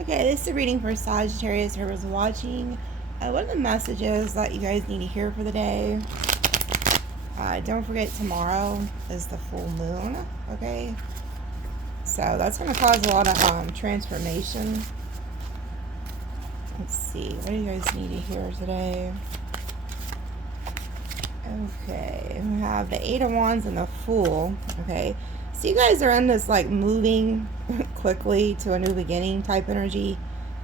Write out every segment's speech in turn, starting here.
Okay, this is a reading for Sagittarius whoever's watching. What are the messages that you guys need to hear for the day? Don't forget tomorrow is the full moon, okay? So that's going to cause a lot of transformation. Let's see, what do you guys need to hear today? Okay, we have the Eight of Wands and the Fool, okay? So you guys are in this like moving quickly to a new beginning type energy.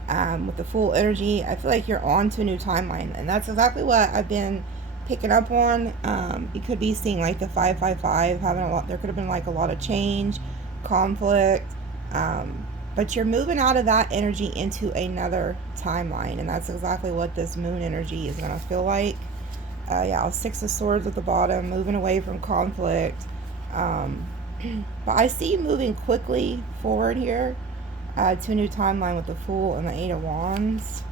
With the Fool energy, I feel like you're on to a new timeline, and that's exactly what I've been picking up on. You could be seeing like the 555 having a lot. There could have been like a lot of change, conflict, but you're moving out of that energy into another timeline, and that's exactly what this moon energy is going to feel like. Yeah, Six of Swords at the bottom, moving away from conflict. But I see you moving quickly forward here to a new timeline with the Fool and the Eight of Wands.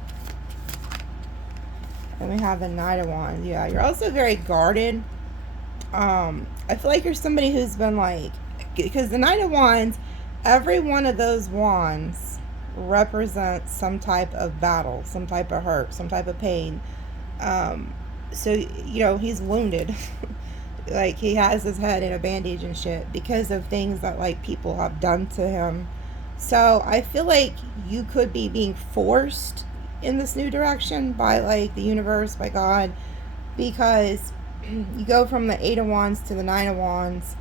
And we have the Knight of Wands. Yeah, you're also very guarded. I feel like you're somebody who's been like, because the Knight of Wands, every one of those wands represents some type of battle, some type of hurt, some type of pain. So, you know, he's wounded. Like, he has his head in a bandage and shit because of things that, like, people have done to him. So, I feel like you could be being forced in this new direction by, like, the universe, by God, because you go from the Eight of Wands to the Nine of Wands.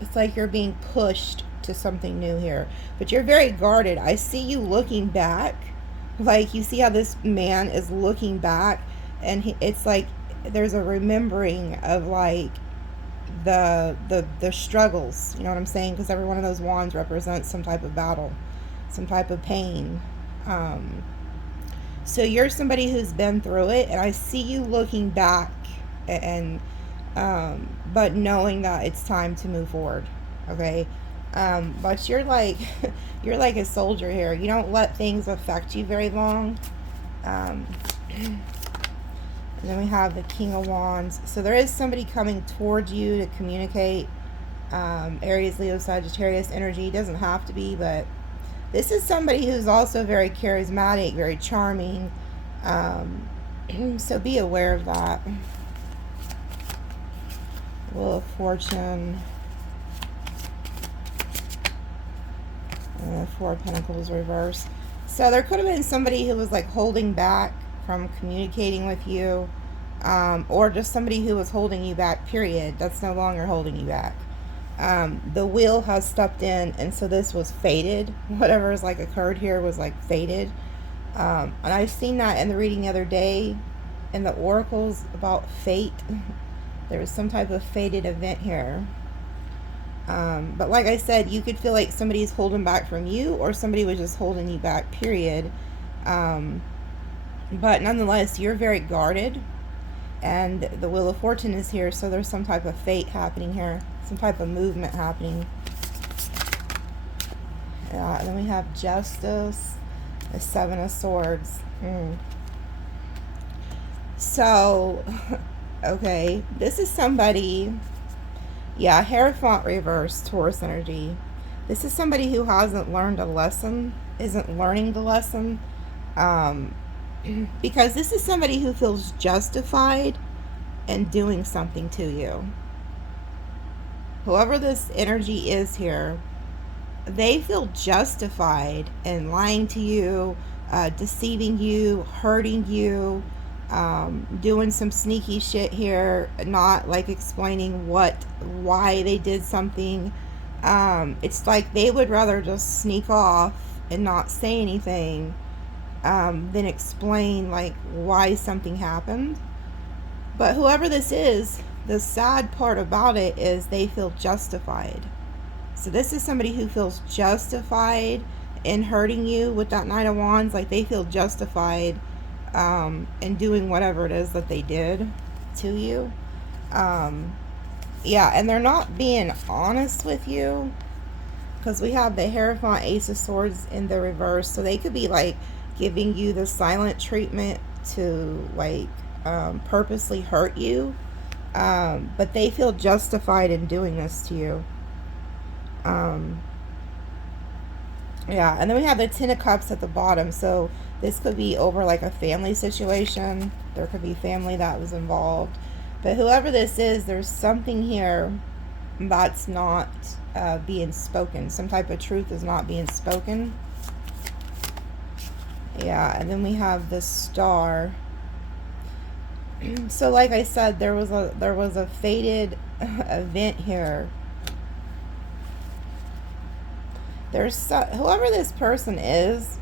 It's like you're being pushed to something new here. But you're very guarded. I see you looking back. Like, you see how this man is looking back, and it's like there's a remembering of like the struggles, you know what I'm saying? Because every one of those wands represents some type of battle, some type of pain. So you're somebody who's been through it, and I see you looking back and but knowing that it's time to move forward, okay? But you're like you're like a soldier here. You don't let things affect you very long. And then we have the King of Wands. So there is somebody coming towards you to communicate. Aries, Leo, Sagittarius energy. Doesn't have to be, but this is somebody who's also very charismatic, very charming. So be aware of that. Wheel of Fortune. Four of Pentacles reverse. So there could have been somebody who was like holding back from communicating with you, or just somebody who was holding you back, period. That's no longer holding you back. The wheel has stepped in, and so this was fated. Whatever is like occurred here was like fated. And I've seen that in the reading the other day in the oracles about fate. There was some type of fated event here. But like I said, you could feel like somebody's holding back from you, or somebody was just holding you back, period. But nonetheless, you're very guarded, and the Wheel of Fortune is here, so there's some type of fate happening here, some type of movement happening. And then we have Justice, the Seven of Swords. So, okay, this is somebody... Yeah, Hierophant reverse, Taurus energy. This is somebody who hasn't learned a lesson, isn't learning the lesson. Because this is somebody who feels justified in doing something to you. Whoever this energy is here, they feel justified in lying to you, deceiving you, hurting you, doing some sneaky shit here, not like explaining why they did something. It's like they would rather just sneak off and not say anything than explain like why something happened. But whoever this is, the sad part about it is they feel justified. So this is somebody who feels justified in hurting you with that Knight of Wands. Like, they feel justified and doing whatever it is that they did to you. Yeah, and they're not being honest with you, because we have the Hierophant, Ace of Swords in the reverse. So they could be like giving you the silent treatment to like purposely hurt you, but they feel justified in doing this to you. Yeah, and then we have the Ten of Cups at the bottom. So this could be over like a family situation. There could be family that was involved. But whoever this is, there's something here that's not being spoken. Some type of truth is not being spoken. Yeah, and then we have the Star. So like I said, there was a fated event here. There's whoever this person is,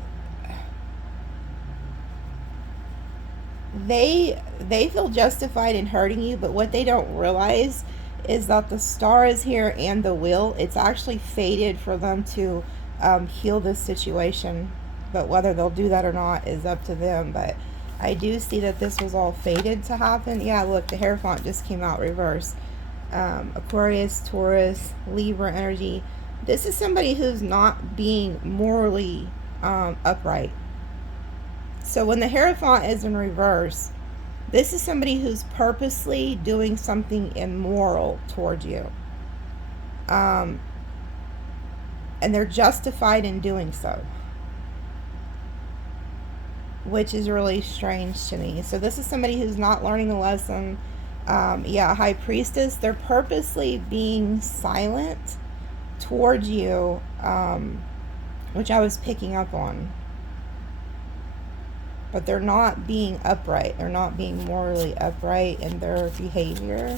they feel justified in hurting you, but what they don't realize is that the Star is here and the Wheel. It's actually fated for them to heal this situation, but whether they'll do that or not is up to them. But I do see that this was all fated to happen. Yeah, look, the Hierophant just came out reverse. Aquarius, Taurus, Libra energy. This is somebody who's not being morally upright. So when the Hierophant is in reverse, this is somebody who's purposely doing something immoral towards you. And they're justified in doing so, which is really strange to me. So this is somebody who's not learning a lesson. Yeah, High Priestess, they're purposely being silent towards you, which I was picking up on. But they're not being upright. They're not being morally upright in their behavior.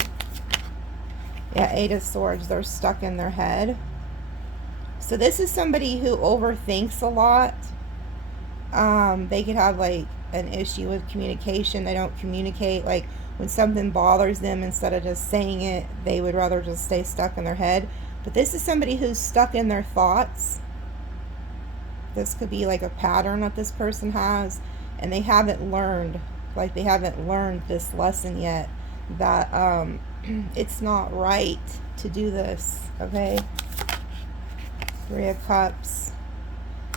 Yeah, Eight of Swords, they're stuck in their head. So this is somebody who overthinks a lot. They could have like an issue with communication. They don't communicate. Like when something bothers them, instead of just saying it, they would rather just stay stuck in their head. But this is somebody who's stuck in their thoughts. This could be like a pattern that this person has, and they haven't learned, like they haven't learned this lesson yet, that it's not right to do this, okay? Three of Cups.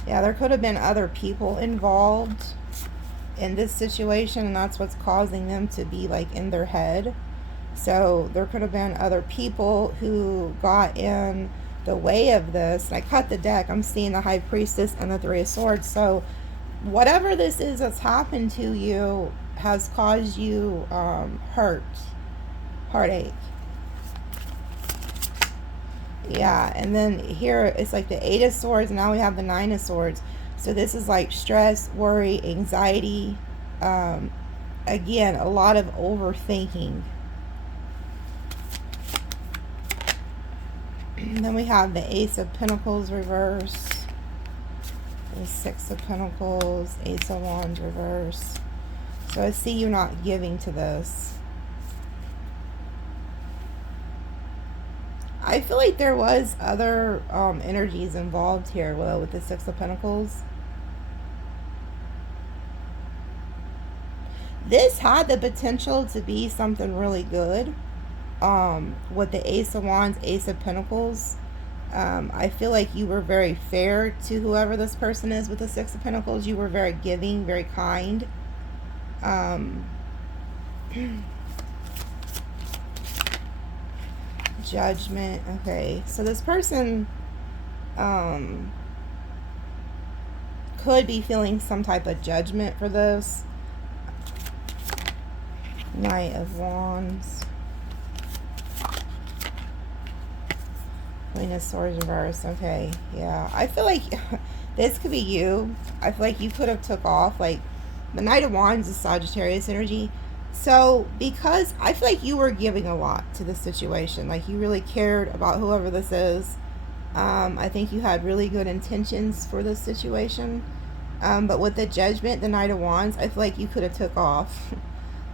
Yeah, there could have been other people involved in this situation, and that's what's causing them to be like in their head. So there could have been other people who got in the way of this. And I cut the deck. I'm seeing the High Priestess and the Three of Swords. So whatever this is that's happened to you has caused you heartache. Yeah, and then here it's like the Eight of Swords. Now we have the Nine of Swords. So this is like stress, worry, anxiety. Again, a lot of overthinking. And then we have the Ace of Pentacles reverse. The Six of Pentacles, Ace of Wands reverse. So I see you not giving to this. I feel like there was other energies involved here, well, with the Six of Pentacles. This had the potential to be something really good. With the Ace of Wands, Ace of Pentacles, I feel like you were very fair to whoever this person is with the Six of Pentacles. You were very giving, very kind. Judgment. Okay, so this person could be feeling some type of judgment for this. Knight of Wands. Queen of Swords reverse. Okay, yeah. I feel like this could be you. I feel like you could have took off. Like, the Knight of Wands is Sagittarius energy. So, because I feel like you were giving a lot to this situation. Like, you really cared about whoever this is. I think you had really good intentions for this situation. But with the Judgment, the Knight of Wands, I feel like you could have took off.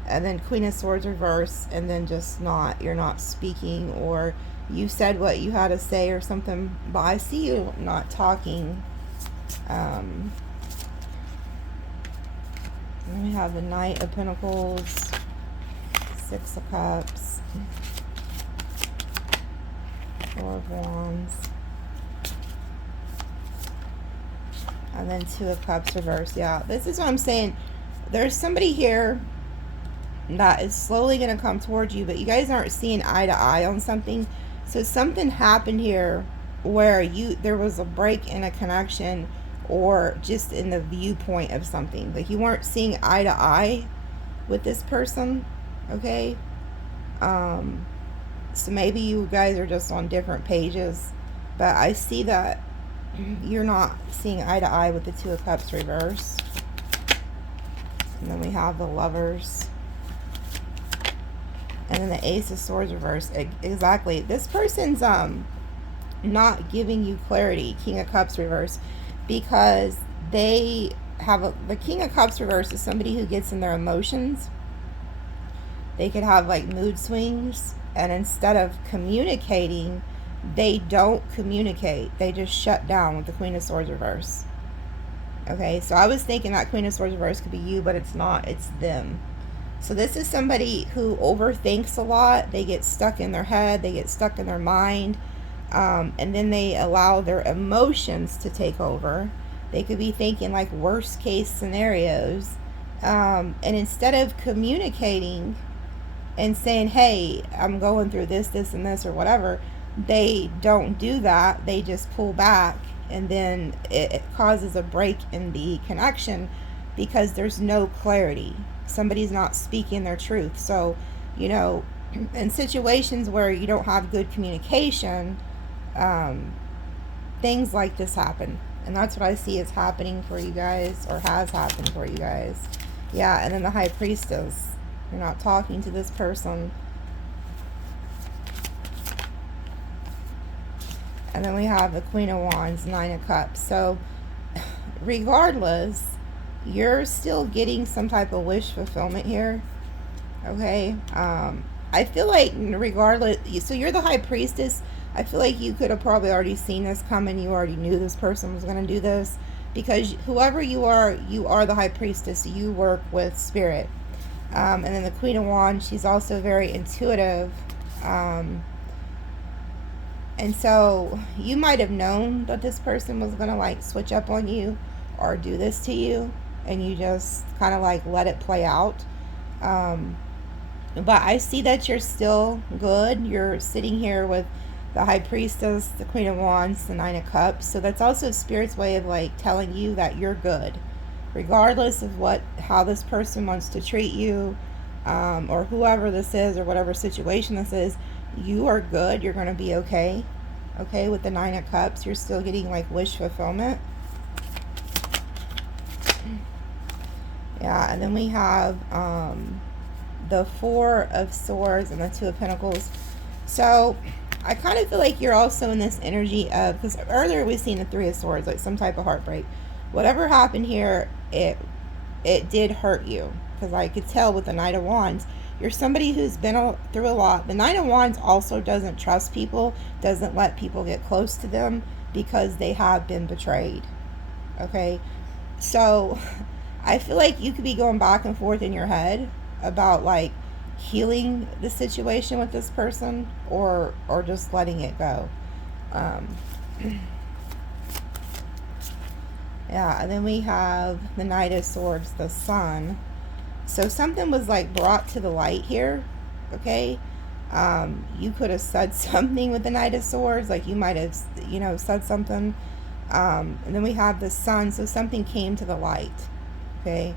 And then Queen of Swords reverse, and then just not, you're not speaking, or you said what you had to say or something, but I see you not talking. Then we have the Knight of Pentacles, Six of Cups, Four of Wands, and then Two of Cups reverse. Yeah, this is what I'm saying. There's somebody here that is slowly going to come towards you, but you guys aren't seeing eye to eye on something. So something happened here where there was a break in a connection, or just in the viewpoint of something. Like, you weren't seeing eye to eye with this person, okay? So maybe you guys are just on different pages, but I see that you're not seeing eye to eye with the Two of Cups reverse. And then we have the Lovers. And then the Ace of Swords reverse. Exactly. This person's not giving you clarity, King of Cups reverse, because they have the King of Cups reverse is somebody who gets in their emotions. They could have like mood swings, and instead of communicating, they don't communicate. They just shut down with the Queen of Swords reverse. Okay, so I was thinking that Queen of Swords reverse could be you, but it's not. It's them. So this is somebody who overthinks a lot. They get stuck in their head. They get stuck in their mind. And then they allow their emotions to take over. They could be thinking like worst case scenarios. And instead of communicating and saying, hey, I'm going through this, and this, or whatever, they don't do that. They just pull back, and then it causes a break in the connection because there's no clarity. Somebody's not speaking their truth. So, you know, in situations where you don't have good communication, things like this happen. And that's what I see is happening for you guys, or has happened for you guys. Yeah, and then the High Priestess. You're not talking to this person. And then we have the Queen of Wands, Nine of Cups. So regardless, you're still getting some type of wish fulfillment here. Okay. I feel like regardless, so you're the High Priestess. I feel like you could have probably already seen this coming. You already knew this person was going to do this, because whoever you are the High Priestess. You work with spirit. And then the Queen of Wands, she's also very intuitive. And so you might have known that this person was going to like switch up on you or do this to you, and you just kind of like let it play out. But I see that you're still good. You're sitting here with the High Priestess, the Queen of Wands, the Nine of Cups. So that's also Spirit's way of like telling you that you're good. Regardless of how this person wants to treat you, or whoever this is, or whatever situation this is, you are good. You're going to be okay. Okay, with the Nine of Cups, you're still getting like wish fulfillment. Yeah, and then we have the Four of Swords and the Two of Pentacles. So I kind of feel like you're also in this energy of, because earlier we've seen the Three of Swords, like some type of heartbreak. Whatever happened here, it did hurt you, because I could tell with the Knight of Wands, you're somebody who's been through a lot. The Knight of Wands also doesn't trust people, doesn't let people get close to them, because they have been betrayed. Okay, so I feel like you could be going back and forth in your head about like healing the situation with this person, or just letting it go. Yeah, and then we have the Knight of Swords, the Sun. So something was like brought to the light here, okay? You could have said something with the Knight of Swords, like you might have, you know, said something. And then we have the Sun, so something came to the light, okay?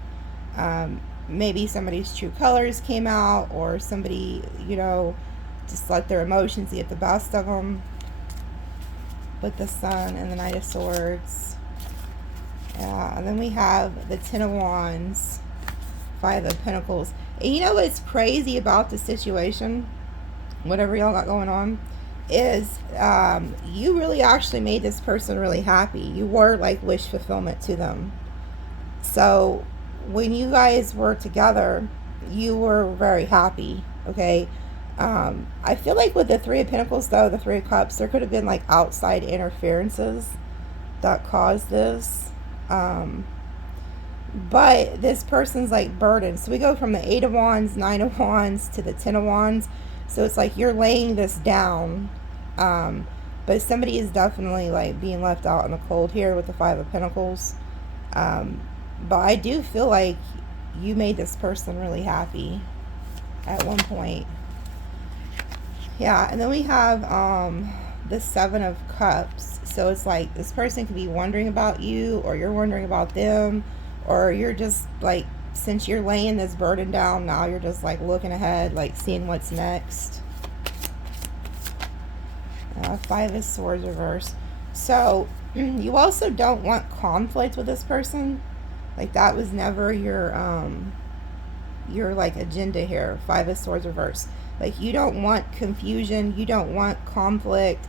Maybe somebody's true colors came out, or somebody, you know, just let their emotions get the best of them. With the Sun and the Knight of Swords. Yeah, and then we have the Ten of Wands, Five of Pentacles. And you know what's crazy about the situation, whatever y'all got going on, is you really actually made this person really happy. You were like wish fulfillment to them. So when you guys were together, you were very happy, okay? I feel like with the Three of Pentacles, though, the Three of Cups, there could have been like outside interferences that caused this. But this person's like burdened. So we go from the Eight of Wands, Nine of Wands, to the Ten of Wands. So it's like you're laying this down. But somebody is definitely like being left out in the cold here with the Five of Pentacles. But I do feel like you made this person really happy at one point. Yeah, and then we have the Seven of Cups. So it's like this person could be wondering about you, or you're wondering about them, or you're just like, since you're laying this burden down, now you're just like looking ahead, like seeing what's next. Five of Swords reverse. So you also don't want conflict with this person. Like that was never your like agenda here. Five of Swords reverse. Like you don't want confusion, you don't want conflict.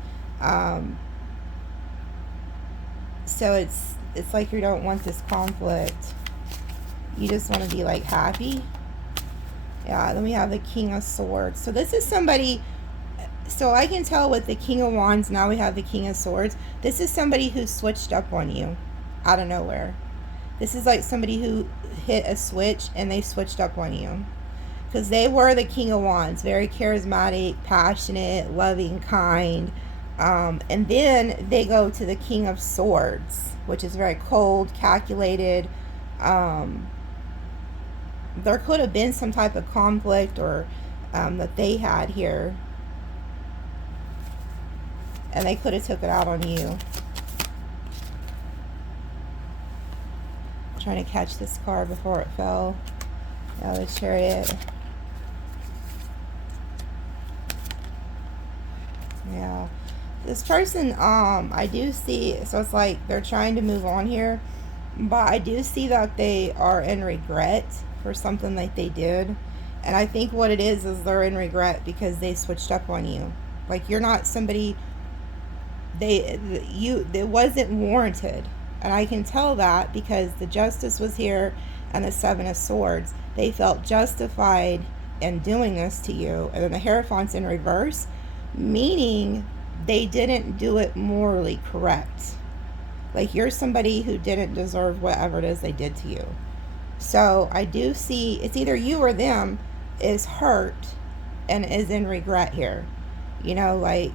So it's like you don't want this conflict. You just want to be like happy. Yeah, then we have the King of Swords. So this is somebody, so I can tell with the King of Wands, now we have the King of Swords. This is somebody who switched up on you out of nowhere. This is like somebody who hit a switch and they switched up on you. Because they were the King of Wands, very charismatic, passionate, loving, kind. And then they go to the King of Swords, which is very cold, calculated. There could have been some type of conflict or that they had here. And they could have took it out on you. I'm trying to catch this card before it fell. Now the Chariot. Yeah. This person, I do see, so it's like they're trying to move on here. But I do see that they are in regret for something that they did. And I think what it is they're in regret because they switched up on you. Like you're not somebody, it wasn't warranted. And I can tell that because the Justice was here and the Seven of Swords. They felt justified in doing this to you. And then the Hierophant's in reverse, meaning they didn't do it morally correct. Like you're somebody who didn't deserve whatever it is they did to you. So I do see it's either you or them is hurt and is in regret here. You know, like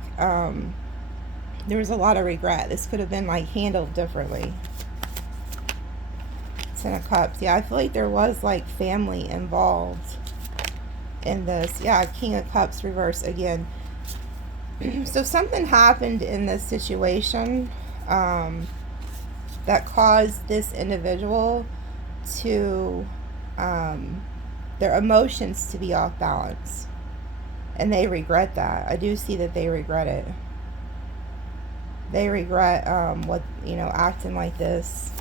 there was a lot of regret. This could have been like handled differently. Ten of Cups. Yeah, I feel like there was like family involved in this. Yeah, King of Cups reverse again. So something happened in this situation that caused this individual to their emotions to be off balance, and they regret that. I do see that they regret it. They regret what, you know, acting like this.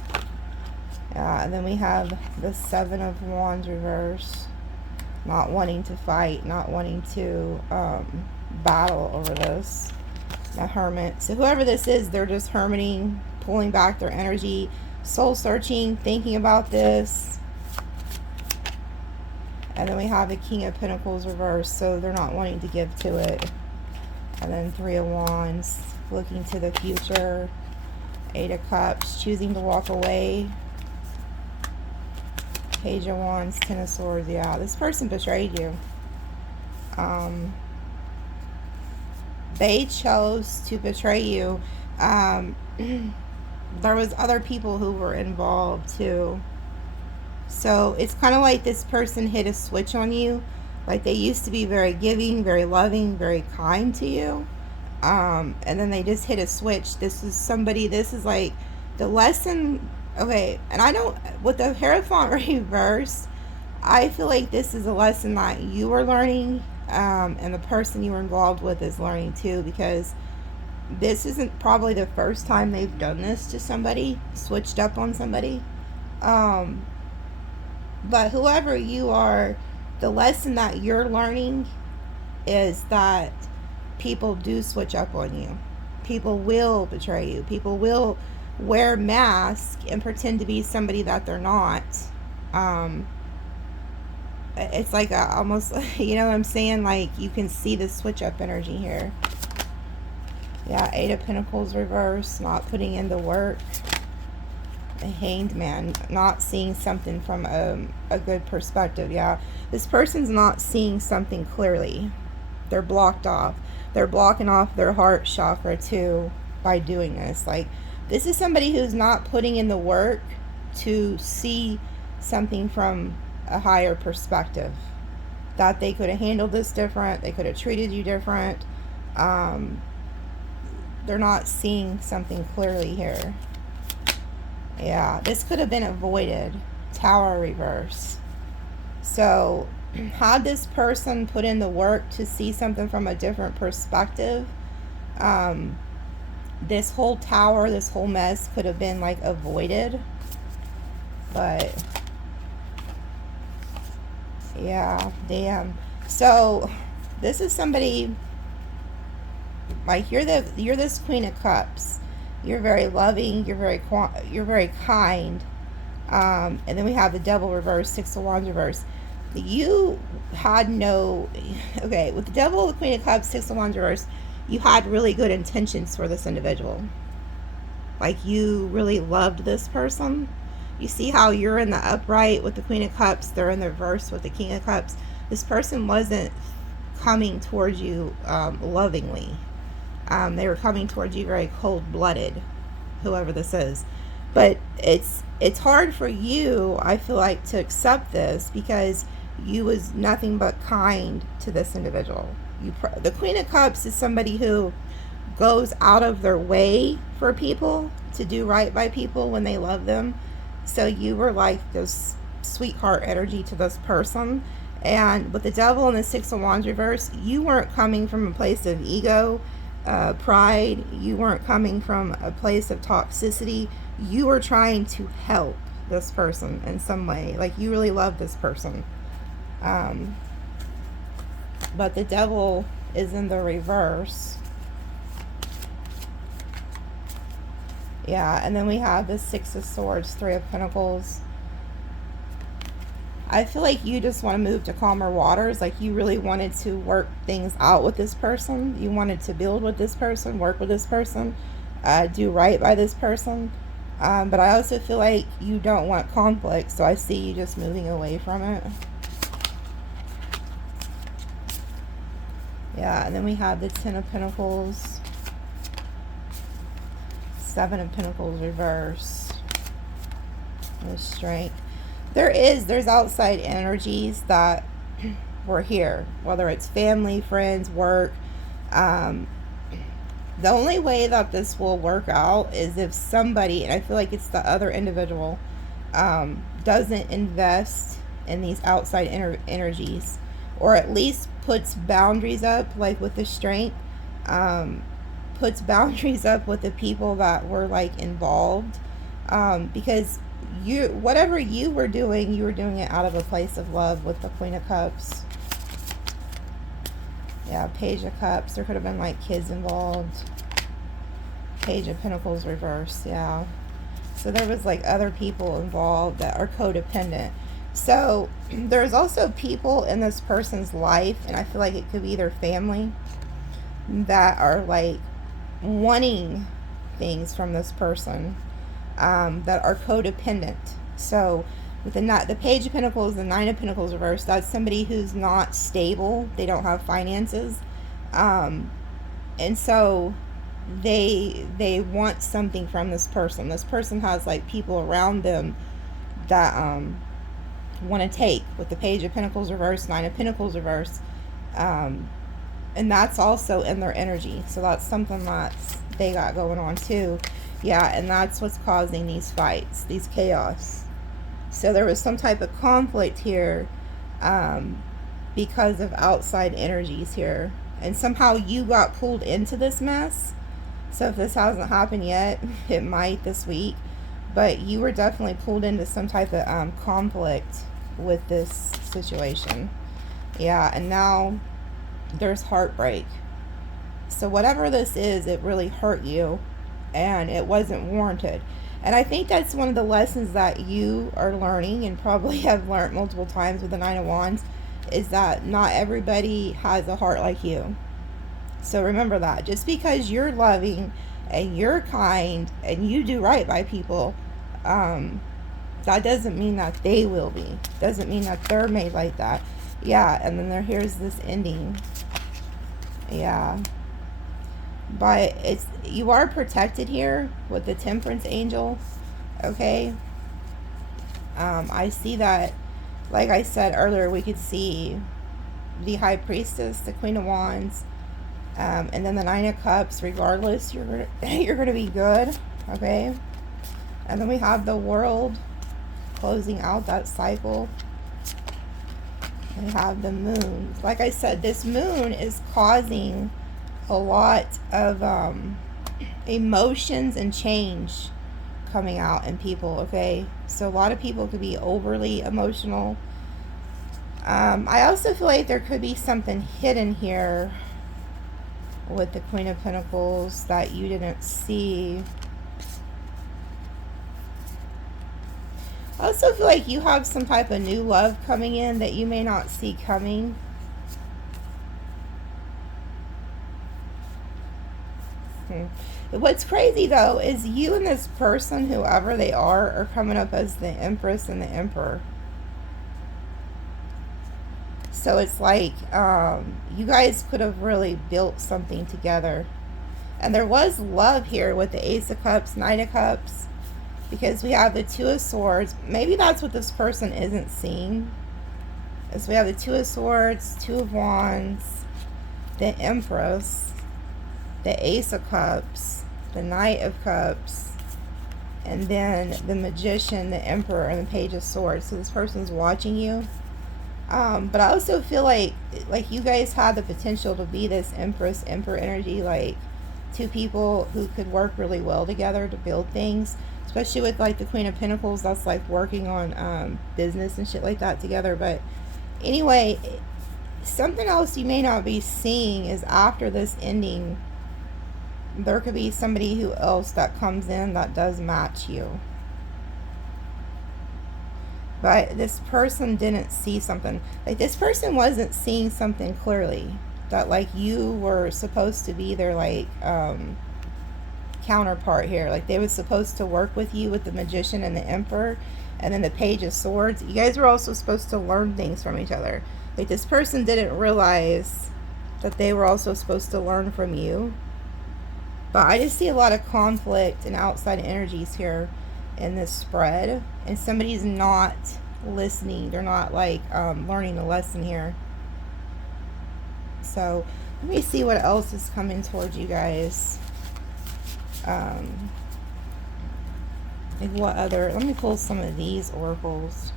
And then we have the Seven of Wands reverse, not wanting to fight, not wanting to battle over this. The Hermit. So whoever this is, they're just hermiting, pulling back their energy, soul searching, thinking about this. And then we have the King of Pentacles reversed, so they're not wanting to give to it. And then Three of Wands, looking to the future. Eight of Cups, choosing to walk away. Page of Wands, Ten of Swords. Yeah, this person betrayed you. They chose to betray you. There was other people who were involved too. So it's kind of like this person hit a switch on you. Like they used to be very giving, very loving, very kind to you. And then they just hit a switch. This is somebody, this is like the lesson. Okay, and I don't, with the Hierophant reverse, I feel like this is a lesson that you are learning, and the person you were involved with is learning too, because this isn't probably the first time they've done this to somebody, switched up on somebody. But whoever you are, the lesson that you're learning is that people do switch up on you. People will betray you. People will wear masks and pretend to be somebody that they're not. It's like almost, you know what I'm saying? Like you can see the switch up energy here. Yeah, Eight of Pentacles reverse, not putting in the work. The Hanged Man, not seeing something from a good perspective. Yeah, this person's not seeing something clearly. They're blocked off. They're blocking off their heart chakra too by doing this. Like, this is somebody who's not putting in the work to see something from a higher perspective. That they could have handled this different. They could have treated you different. they're not seeing something clearly here. Yeah, this could have been avoided. Tower reverse. So, had this person put in the work to see something from a different perspective, this whole tower, this whole mess could have been like avoided. But yeah, damn. So this is somebody, like, you're this Queen of Cups. You're very loving, you're very kind. And then we have the Devil reverse, Six of Wands reverse. You had no, okay, with the Devil, the Queen of Cups, Six of Wands reverse, you had really good intentions for this individual. Like, you really loved this person. You see how you're in the upright with the Queen of Cups, they're in the reverse with the King of Cups. This person wasn't coming towards you lovingly. They were coming towards you very cold-blooded, whoever this is. But it's hard for you, I feel like, to accept this because you was nothing but kind to this individual. The Queen of Cups is somebody who goes out of their way for people, to do right by people when they love them. So you were like this sweetheart energy to this person. And with the Devil and the Six of Wands reverse, you weren't coming from a place of ego, pride. You weren't coming from a place of toxicity. You were trying to help this person in some way. Like, you really love this person. But the Devil is in the reverse. Yeah, and then we have the Six of Swords, Three of Pentacles. I feel like you just want to move to calmer waters. Like, you really wanted to work things out with this person. You wanted to build with this person, work with this person, do right by this person. But I also feel like you don't want conflict, so I see you just moving away from it. Yeah, and then we have the Ten of Pentacles, Seven of Pentacles reverse, and the Strength. There's outside energies that were here, whether it's family, friends, work. The only way that this will work out is if somebody, and I feel like it's the other individual, doesn't invest in these outside energies, or at least puts boundaries up, like with the Strength, puts boundaries up with the people that were like involved, because whatever you were doing it out of a place of love with the Queen of Cups. Yeah, Page of Cups. There could have been like kids involved. Page of Pentacles reverse. Yeah, so there was like other people involved that are codependent. So there's also people in this person's life, and I feel like it could be their family, that are like wanting things from this person, that are codependent. So with the Page of Pentacles, the Nine of Pentacles reverse, that's somebody who's not stable. They don't have finances, and so they want something from this person. This person has like people around them that want to take, with the Page of Pentacles reverse, Nine of Pentacles reverse, and that's also in their energy. So that's something that they got going on too. Yeah, and that's what's causing these fights, these chaos. So there was some type of conflict here, because of outside energies here. And somehow you got pulled into this mess. So if this hasn't happened yet, it might this week. But you were definitely pulled into some type of conflict with this situation. Yeah, and now there's heartbreak. So whatever this is, it really hurt you, and it wasn't warranted. And I think that's one of the lessons that you are learning, and probably have learned multiple times with the Nine of Wands, is that not everybody has a heart like you. So remember that. Just because you're loving and you're kind and you do right by people, that doesn't mean that they will be. Doesn't mean that they're made like that. Yeah, and then here's this ending. Yeah. But you are protected here with the Temperance Angel. Okay. I see that, like I said earlier, we could see the High Priestess, the Queen of Wands, And then the Nine of Cups, regardless, you're gonna be good, okay? And then we have the World, closing out that cycle. We have the Moon. Like I said, this Moon is causing a lot of emotions and change coming out in people, okay? So a lot of people could be overly emotional. I also feel like there could be something hidden here with the Queen of Pentacles that you didn't see. I also feel like you have some type of new love coming in that you may not see coming. What's crazy though is you and this person, whoever they are coming up as the Empress and the Emperor. So it's like you guys could have really built something together. And there was love here with the Ace of Cups, Knight of Cups, because we have the Two of Swords. Maybe that's what this person isn't seeing. Is we have the Two of Swords, Two of Wands, the Empress, the Ace of Cups, the Knight of Cups, and then the Magician, the Emperor, and the Page of Swords. So this person's watching you. But I also feel like you guys had the potential to be this Empress, Emperor energy, like two people who could work really well together to build things, especially with like the Queen of Pentacles. That's like working on business and shit like that together. But anyway, something else you may not be seeing is after this ending, there could be somebody who else that comes in that does match you. But this person didn't see something. Like this person wasn't seeing something clearly. That like you were supposed to be their like counterpart here. Like they were supposed to work with you with the Magician and the Emperor. And then the Page of Swords. You guys were also supposed to learn things from each other. Like this person didn't realize that they were also supposed to learn from you. But I just see a lot of conflict and outside energies here in this spread, and somebody's not listening. They're not like learning the lesson here. So let me see what else is coming towards you guys. Like what other, let me pull some of these oracles.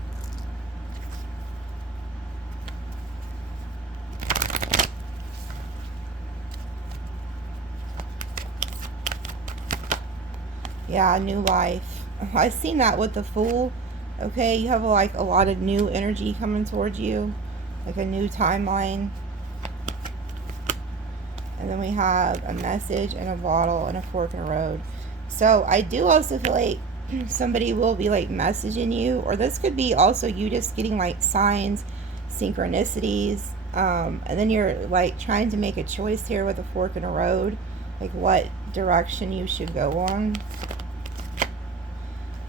Yeah, new life. I've seen that with the Fool. Okay, you have like a lot of new energy coming towards you, like a new timeline. And then we have a message and a bottle and a fork in the road. So I do also feel like somebody will be like messaging you, or this could be also you just getting like signs, synchronicities, and then you're like trying to make a choice here with a fork in the road, like what direction you should go on.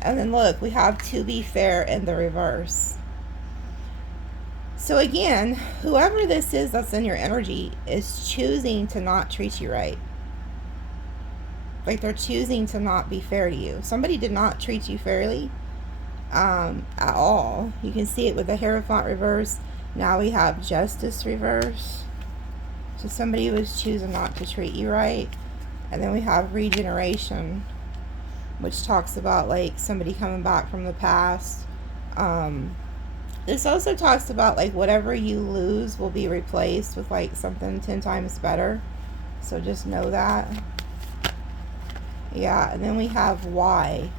And then look, we have to be fair in the reverse. So again, whoever this is that's in your energy is choosing to not treat you right. Like they're choosing to not be fair to you. Somebody did not treat you fairly at all. You can see it with the Hierophant reverse. Now we have Justice reverse. So somebody was choosing not to treat you right. And then we have Regeneration, which talks about like somebody coming back from the past. This also talks about like whatever you lose will be replaced with like something 10 times better. So just know that. Yeah, and then we have why.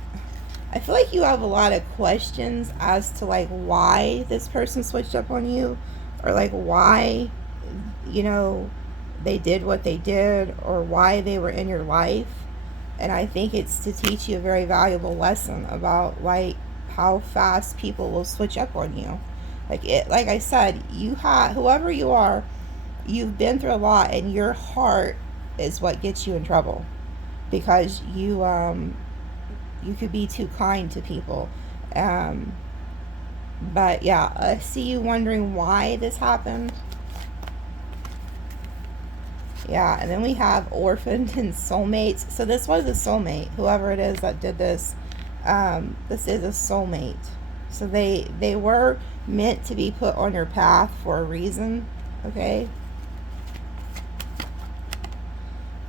I feel like you have a lot of questions as to like why this person switched up on you, or like why, you know, they did what they did, or why they were in your life. And I think it's to teach you a very valuable lesson about like how fast people will switch up on you. Like I said, you have, whoever you are, you've been through a lot, and your heart is what gets you in trouble, because you could be too kind to people. But yeah, I see you wondering why this happened. Yeah, and then we have orphaned and soulmates. So this was a soulmate. Whoever it is that did this, this is a soulmate. So they were meant to be put on your path for a reason, okay?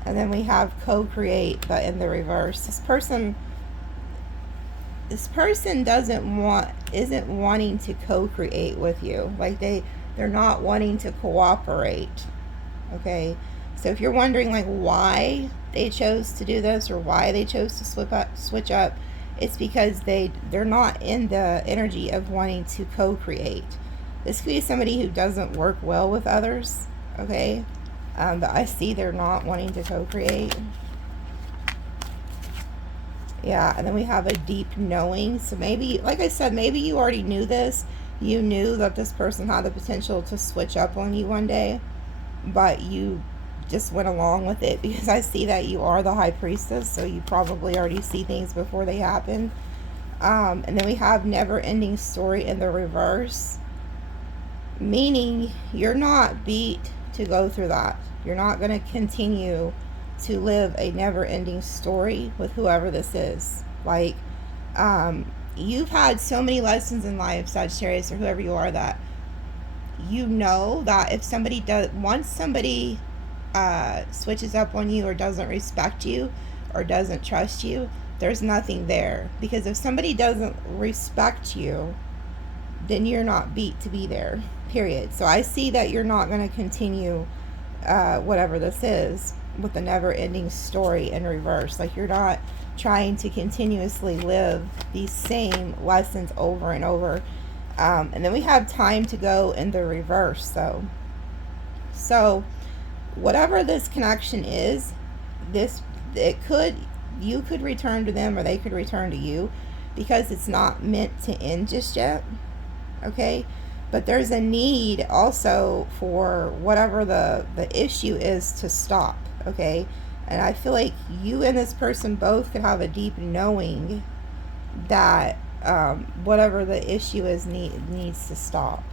And then we have co-create, but in the reverse. This person isn't wanting to co-create with you. Like they're not wanting to cooperate. Okay? So if you're wondering like why they chose to do this or why they chose to switch up, it's because they're not in the energy of wanting to co-create. This could be somebody who doesn't work well with others, okay? But I see they're not wanting to co-create. Yeah, and then we have a deep knowing. So maybe, like I said, maybe you already knew this. You knew that this person had the potential to switch up on you one day, but you just went along with it because I see that you are the high priestess, so you probably already see things before they happen. And then we have never-ending story in the reverse, meaning you're not beat to go through that. You're not going to continue to live a never-ending story with whoever this is. Like, you've had so many lessons in life, Sagittarius, or whoever you are, that you know that if somebody once somebody switches up on you or doesn't respect you or doesn't trust you, there's nothing there. Because if somebody doesn't respect you, then you're not beat to be there, period. So I see that you're not going to continue whatever this is with the never-ending story in reverse. Like, you're not trying to continuously live these same lessons over and over. And then we have time to go in the reverse. So whatever this connection is, you could return to them or they could return to you, because it's not meant to end just yet. Okay? But there's a need also for whatever the issue is to stop. Okay? And I feel like you and this person both could have a deep knowing that whatever the issue is needs to stop.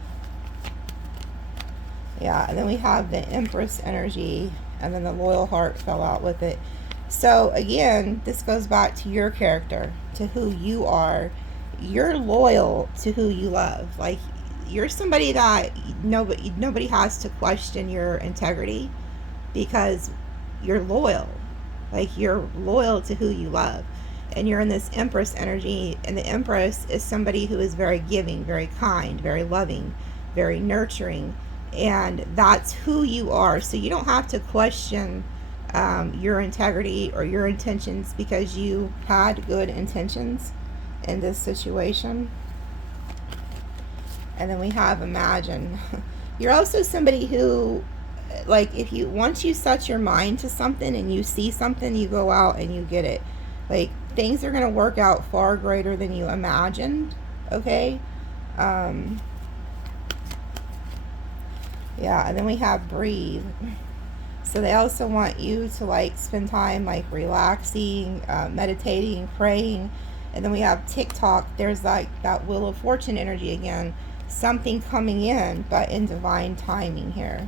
Yeah, and then we have the Empress energy, and then the loyal heart fell out with it. So again, this goes back to your character, to who you are. You're loyal to who you love. Like, you're somebody that nobody has to question your integrity, because you're loyal. Like, you're loyal to who you love. And you're in this Empress energy, and the Empress is somebody who is very giving, very kind, very loving, very nurturing. And that's who you are. So you don't have to question your integrity or your intentions, because you had good intentions in this situation. And then we have imagine. You're also somebody who, like, once you set your mind to something and you see something, you go out and you get it. Like, things are going to work out far greater than you imagined. Okay? Yeah, and then we have breathe. So they also want you to, like, spend time, like, relaxing, meditating, praying. And then we have TikTok. There's, like, that Wheel of Fortune energy again. Something coming in, but in divine timing here.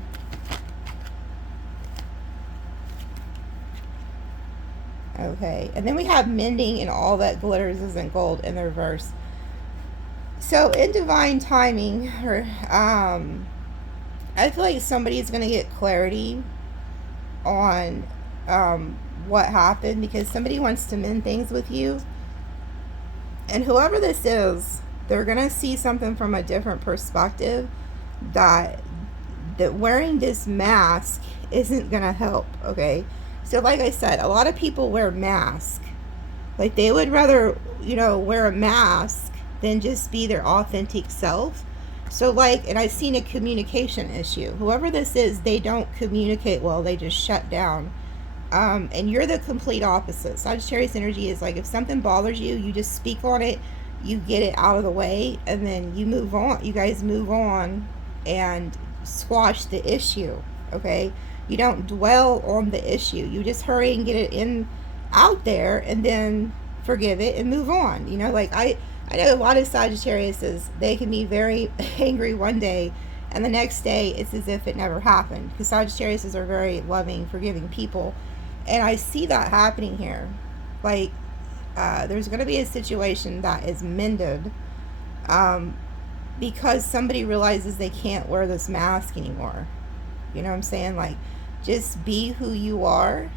Okay, and then we have mending, and all that glitters isn't gold in the reverse. So in divine timing, I feel like somebody's going to get clarity on what happened, because somebody wants to mend things with you. And whoever this is, they're going to see something from a different perspective, that wearing this mask isn't going to help, okay? So like I said, a lot of people wear masks. Like, they would rather, wear a mask than just be their authentic self. So, like, and I've seen a communication issue. Whoever this is, they don't communicate well. They just shut down. And you're the complete opposite. Sagittarius energy is like, if something bothers you, you just speak on it, you get it out of the way, and then you move on. You guys move on and squash the issue, okay? You don't dwell on the issue. You just hurry and get it out there, and then forgive it and move on. Like, I know a lot of Sagittariuses, they can be very angry one day, and the next day it's as if it never happened, because Sagittariuses are very loving, forgiving people. And I see that happening here. Like, there's going to be a situation that is mended because somebody realizes they can't wear this mask anymore. You know what I'm saying? Like, just be who you are,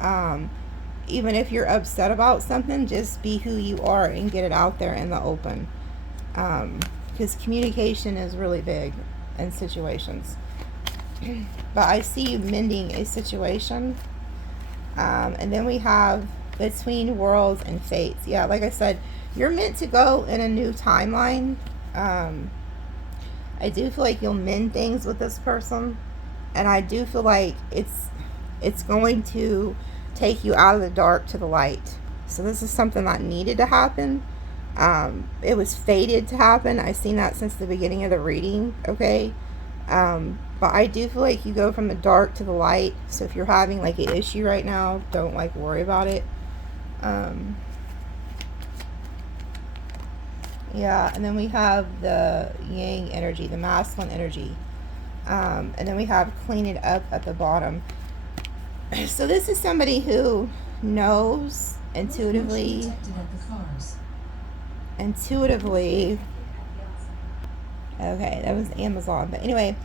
Even if you're upset about something, just be who you are and get it out there in the open. Because communication is really big in situations. But I see you mending a situation. And then we have between worlds and fates. Yeah, like I said, you're meant to go in a new timeline. I do feel like you'll mend things with this person. And I do feel like it's going to take you out of the dark to the light. So this is something that needed to happen. It was fated to happen. I've seen that since the beginning of the reading, okay? But I do feel like you go from the dark to the light. So if you're having like an issue right now, don't like worry about it. Yeah, and then we have the yang energy, the masculine energy. And then we have clean it up at the bottom. So this is somebody who knows intuitively. Okay, that was Amazon. But anyway,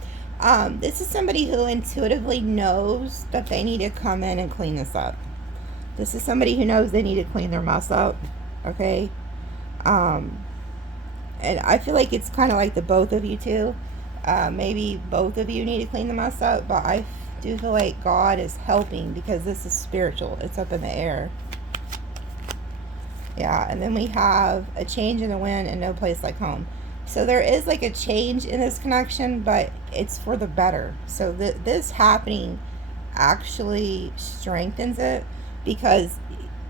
this is somebody who intuitively knows that they need to come in and clean this up. This is somebody who knows they need to clean their mess up. Okay. And I feel like it's kind of like the both of you two. Maybe both of you need to clean the mess up, but I do feel like God is helping because this is spiritual. It's up in the air. Yeah, and then we have a change in the wind and no place like home. So there is like a change in this connection, but it's for the better. So this happening actually strengthens it because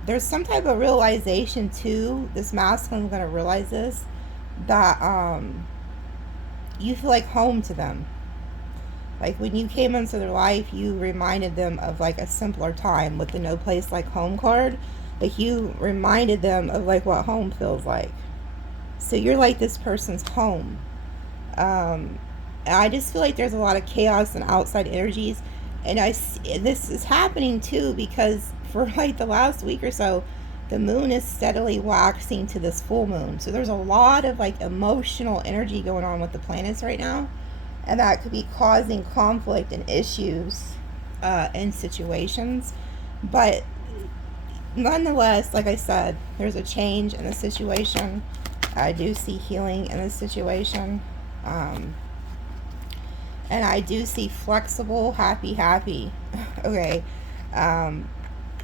there's some type of realization too. This masculine is going to realize this, that you feel like home to them. Like when you came into their life, you reminded them of like a simpler time with the no place like home card. Like you reminded them of like what home feels like. So you're like this person's home. And I just feel like there's a lot of chaos and outside energies. And this is happening too because for like the last week or so, the moon is steadily waxing to this full moon. So there's a lot of like emotional energy going on with the planets right now. And that could be causing conflict and issues in situations. But nonetheless, like I said, there's a change in the situation. I do see healing in this situation. And I do see flexible, happy. Okay.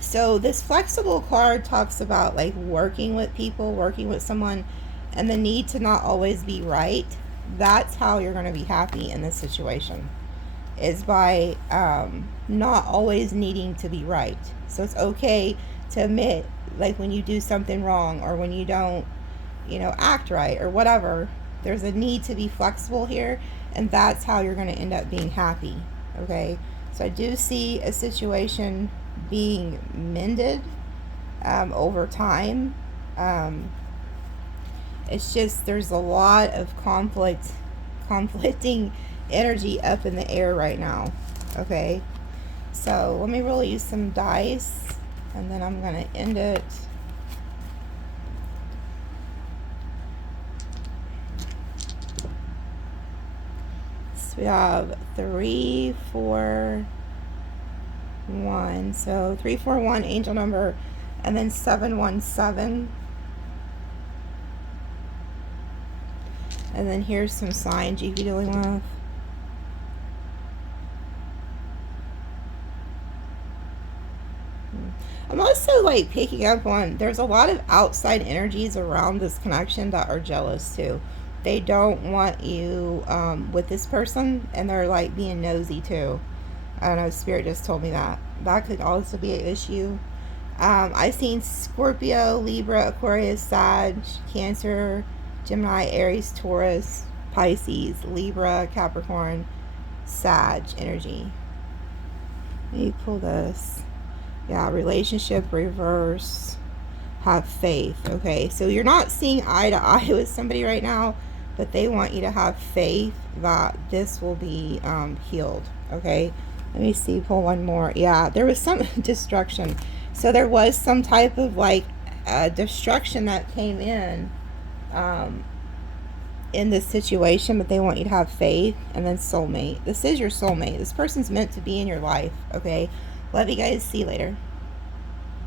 So this flexible card talks about like working with people, working with someone, and the need to not always be right. That's how you're going to be happy in this situation, is by not always needing to be right. So it's okay to admit like when you do something wrong or when you don't, act right or whatever. There's a need to be flexible here, and that's how you're going to end up being happy. Okay, so I do see a situation being mended over time. It's just there's a lot of conflicting energy up in the air right now. Okay, so let me roll you some dice and then I'm gonna end it. So we have 3, 4, 1. So 3, 4, 1 angel number, and then 717. And then here's some signs you could be dealing with. I'm also like picking up on there's a lot of outside energies around this connection that are jealous too. They don't want you with this person, and they're like being nosy too. I don't know, Spirit just told me that. That could also be an issue. I've seen Scorpio, Libra, Aquarius, Sag, Cancer, Gemini, Aries, Taurus, Pisces, Libra, Capricorn, Sag energy. Let me pull this. Yeah, relationship reverse. Have faith. Okay, so you're not seeing eye to eye with somebody right now, but they want you to have faith that this will be healed. Okay, let me see, pull one more. Yeah, there was some destruction. So there was some type of like destruction that came in this situation, but they want you to have faith. And then soulmate. This is your soulmate. This person's meant to be in your life. Okay, love you guys. See you later.